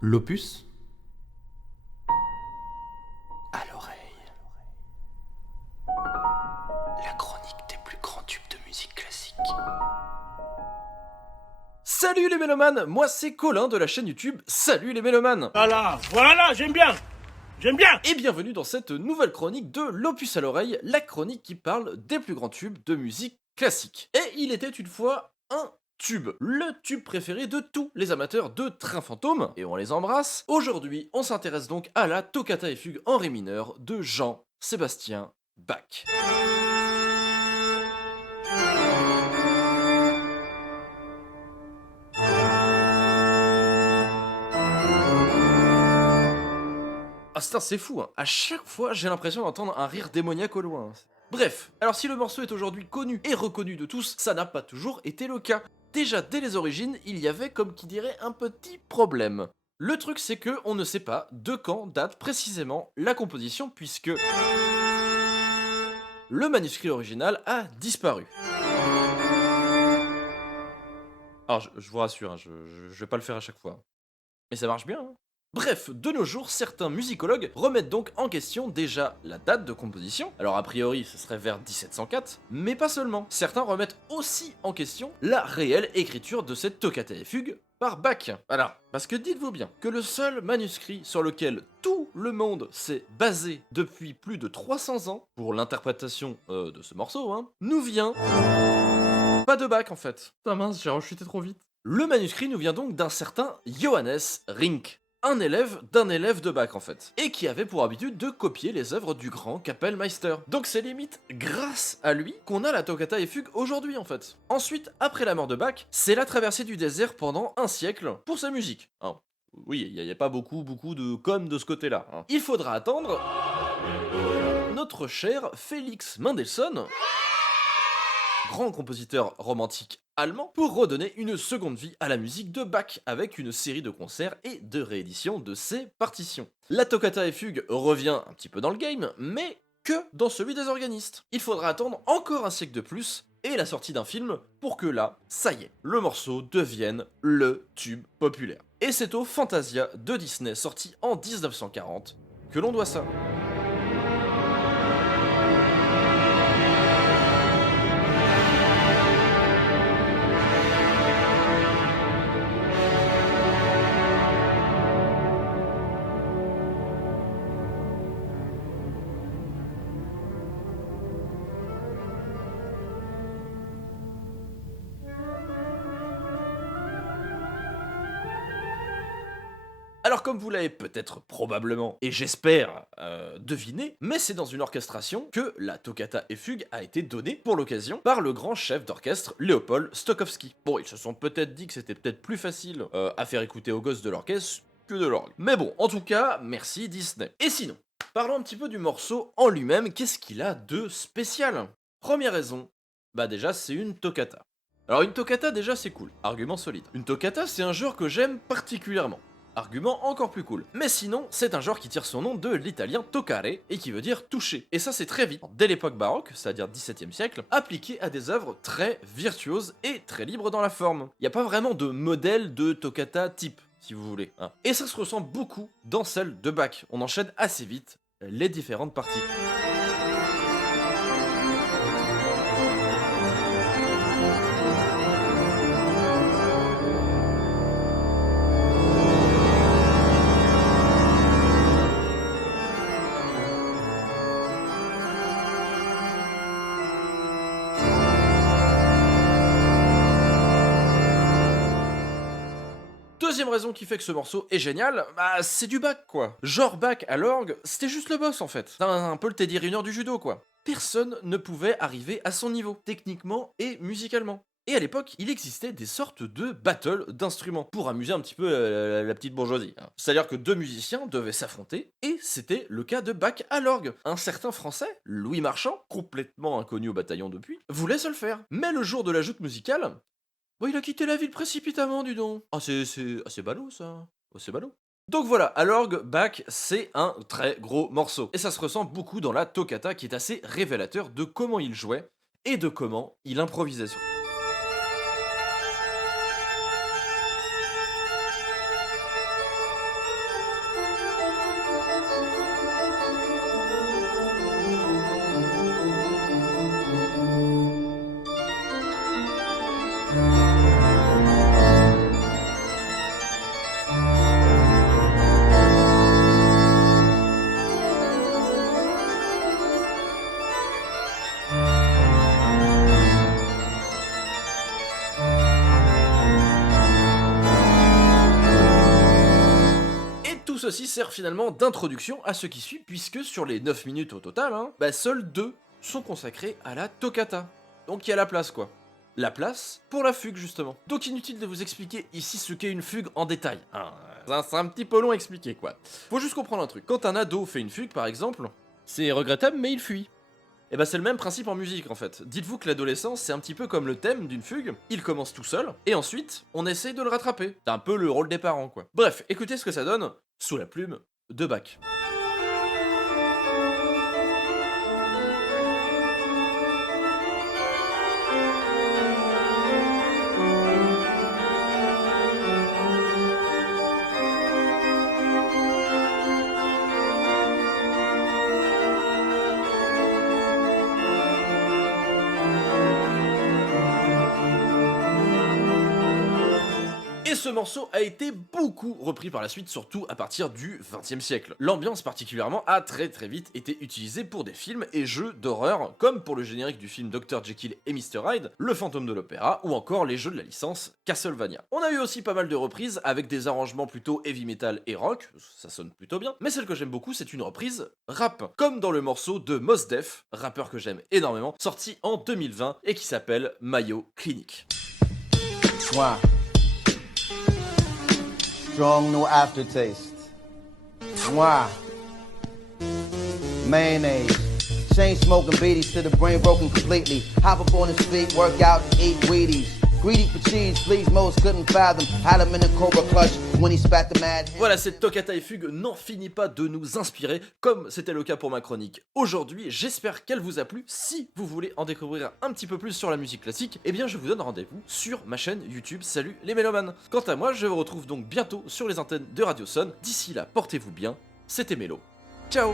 L'opus à l'oreille. La chronique des plus grands tubes de musique classique. Salut les mélomanes, moi c'est Colin de la chaîne YouTube Salut les mélomanes. Voilà, j'aime bien. Et bienvenue dans cette nouvelle chronique de l'opus à l'oreille, la chronique qui parle des plus grands tubes de musique classique. Et il était une fois un tube, le tube préféré de tous les amateurs de trains fantômes, et on les embrasse. Aujourd'hui, on s'intéresse donc à la toccata et fugue en ré mineur de Jean-Sébastien Bach. Ah c'est fou, hein. À chaque fois j'ai l'impression d'entendre un rire démoniaque au loin. Bref, alors si le morceau est aujourd'hui connu et reconnu de tous, ça n'a pas toujours été le cas. Déjà dès les origines, il y avait comme qui dirait un petit problème. Le truc c'est que on ne sait pas de quand date précisément la composition puisque le manuscrit original a disparu. Alors je vous rassure, hein, je vais pas le faire à chaque fois. Mais ça marche bien, hein. Bref, de nos jours, certains musicologues remettent donc en question déjà la date de composition, alors a priori ce serait vers 1704, mais pas seulement. Certains remettent aussi en question la réelle écriture de cette toccata et fugue par Bach. Voilà, parce que dites-vous bien que le seul manuscrit sur lequel tout le monde s'est basé depuis plus de 300 ans pour l'interprétation de ce morceau, nous vient pas de Bach en fait. Putain mince, j'ai rechuté trop vite. Le manuscrit nous vient donc d'un certain Johannes Rinck, un élève d'un élève de Bach en fait, et qui avait pour habitude de copier les œuvres du grand Kapellmeister. Donc c'est limite grâce à lui qu'on a la toccata et fugue aujourd'hui en fait. Ensuite, après la mort de Bach, c'est la traversée du désert pendant un siècle pour sa musique. Oui, il n'y a pas beaucoup de com de ce côté-là. Il faudra attendre notre cher Félix Mendelssohn, grand compositeur romantique allemand, pour redonner une seconde vie à la musique de Bach avec une série de concerts et de rééditions de ses partitions. La toccata et fugue revient un petit peu dans le game, mais que dans celui des organistes. Il faudra attendre encore un siècle de plus et la sortie d'un film pour que là, ça y est, le morceau devienne le tube populaire. Et c'est au Fantasia de Disney sorti en 1940 que l'on doit ça. Alors comme vous l'avez peut-être probablement, et j'espère deviné, mais c'est dans une orchestration que la toccata et fugue a été donnée pour l'occasion par le grand chef d'orchestre Léopold Stokowski. Bon, ils se sont peut-être dit que c'était peut-être plus facile à faire écouter aux gosses de l'orchestre que de l'orgue. Mais bon, en tout cas, merci Disney. Et sinon, parlons un petit peu du morceau en lui-même, qu'est-ce qu'il a de spécial? Première raison, bah déjà c'est une toccata. Alors une toccata déjà c'est cool, argument solide. Une toccata c'est un genre que j'aime particulièrement. Argument encore plus cool. Mais sinon, c'est un genre qui tire son nom de l'italien toccare et qui veut dire toucher. Et ça c'est très vite, dès l'époque baroque, c'est-à-dire 17e siècle, appliqué à des œuvres très virtuoses et très libres dans la forme. Il n'y a pas vraiment de modèle de toccata type, si vous voulez. Et ça se ressent beaucoup dans celle de Bach. On enchaîne assez vite les différentes parties. Deuxième raison qui fait que ce morceau est génial, bah c'est du Bach quoi. Genre Bach à l'orgue, c'était juste le boss en fait. C'est un peu le Teddy Riner du judo quoi. Personne ne pouvait arriver à son niveau, techniquement et musicalement. Et à l'époque, il existait des sortes de battles d'instruments pour amuser un petit peu la petite bourgeoisie. C'est-à-dire que deux musiciens devaient s'affronter, et c'était le cas de Bach à l'orgue. Un certain français, Louis Marchand, complètement inconnu au bataillon depuis, voulait se le faire. Mais le jour de la joute musicale, bon, il a quitté la ville précipitamment, dis donc. Ah, c'est ballot, ça. Oh, c'est ballot. Donc voilà, à l'orgue, Bach, c'est un très gros morceau. Et ça se ressent beaucoup dans la toccata, qui est assez révélateur de comment il jouait et de comment il improvisait surtout. ceci sert finalement d'introduction à ce qui suit, puisque sur les 9 minutes au total, seuls 2 sont consacrés à la toccata. Donc il y a la place quoi. La place pour la fugue justement. Donc inutile de vous expliquer ici ce qu'est une fugue en détail. C'est un petit peu long à expliquer quoi. Faut juste comprendre un truc. Quand un ado fait une fugue par exemple, c'est regrettable mais il fuit. Et bah c'est le même principe en musique en fait. Dites-vous que l'adolescence c'est un petit peu comme le thème d'une fugue, il commence tout seul, et ensuite on essaye de le rattraper. C'est un peu le rôle des parents quoi. Bref, écoutez ce que ça donne sous la plume de Bach. Et ce morceau a été beaucoup repris par la suite, surtout à partir du XXe siècle. L'ambiance particulièrement a très vite été utilisée pour des films et jeux d'horreur, comme pour le générique du film Dr. Jekyll et Mr. Hyde, Le Fantôme de l'Opéra, ou encore les jeux de la licence Castlevania. On a eu aussi pas mal de reprises avec des arrangements plutôt heavy metal et rock, ça sonne plutôt bien, mais celle que j'aime beaucoup c'est une reprise rap, comme dans le morceau de Mos Def, rappeur que j'aime énormément, sorti en 2020 et qui s'appelle Mayo Clinic. Wow. Strong no aftertaste. Wow. Mayonnaise. Chain smoking beaties to the brain broken completely. Hop up on the street, work out, and eat Wheaties. Greedy for cheese, please, most couldn't fathom. Had him in a cobra clutch when he spat the mad. Voilà, cette toccata et fugue n'en finit pas de nous inspirer, comme c'était le cas pour ma chronique aujourd'hui. J'espère qu'elle vous a plu. Si vous voulez en découvrir un petit peu plus sur la musique classique, eh bien je vous donne rendez-vous sur ma chaîne YouTube Salut les Mélomanes. Quant à moi, je vous retrouve donc bientôt sur les antennes de Radio Sun. D'ici là, portez-vous bien, c'était Mélo. Ciao.